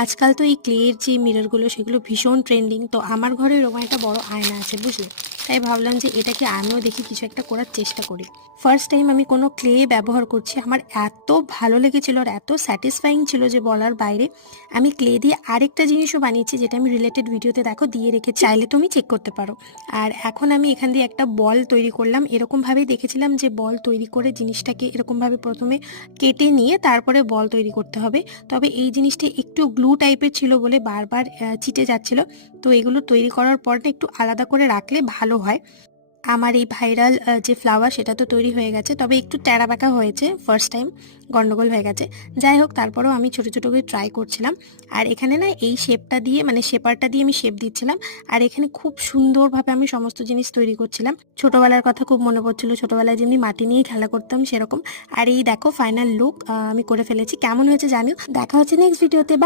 আজকাল তো এই ক্লের যে মিররগুলো সেগুলো ভীষণ ট্রেন্ডিং। তো আমার ঘরে এরকম একটা বড় আয়না আছে, বুঝলে? তাই ভাবলাম যে এটাকে আমিও দেখি কিছু একটা করার চেষ্টা করি। ফার্স্ট টাইম আমি কোনো ক্লে ব্যবহার করছি, আমার এত ভালো লেগেছিল আর এত স্যাটিসফাইং ছিল যে বলার বাইরে। আমি ক্লে দিয়ে আরেকটা জিনিসও বানিয়েছি, যেটা আমি রিলেটেড ভিডিওতে দেখো দিয়ে রেখে, চাইলে তুমি চেক করতে পারো। আর এখন আমি এখান দিয়ে একটা বল তৈরি করলাম। এরকমভাবেই দেখেছিলাম যে বল তৈরি করে জিনিসটাকে এরকমভাবে প্রথমে কেটে নিয়ে তারপরে বল তৈরি করতে হবে। তবে এই জিনিসটি একটু গ্লু টাইপের ছিল বলে বারবার চিটে যাচ্ছিল। তো এগুলো তৈরি করার পর না একটু আলাদা করে রাখলে ভালো হয়। আমার এই ভাইরাল যে ফ্লাওয়ার সেটা তো তৈরি হয়ে গেছে, তবে একটু ট্যাড়া ব্যাকা হয়েছে, ফার্স্ট টাইম গন্ডগোল হয়ে গেছে। যাই হোক, তারপরেও আমি ছোট ছোট করে ট্রাই করছিলাম। আর এখানে না এই শেপটা দিয়ে, মানে শেপারটা দিয়ে আমি শেপ দিচ্ছিলাম। আর এখানে খুব সুন্দরভাবে আমি সমস্ত জিনিস তৈরি করছিলাম। ছোটবেলার কথা খুব মনে পড়ছিল, ছোটবেলায় যেমনি মাটি নিয়ে খেলা করতাম সেরকম। আর এই দেখো ফাইনাল লুক আমি করে ফেলেছি। কেমন হয়েছে জানিও। দেখা হচ্ছে নেক্সট ভিডিওতে। বাই।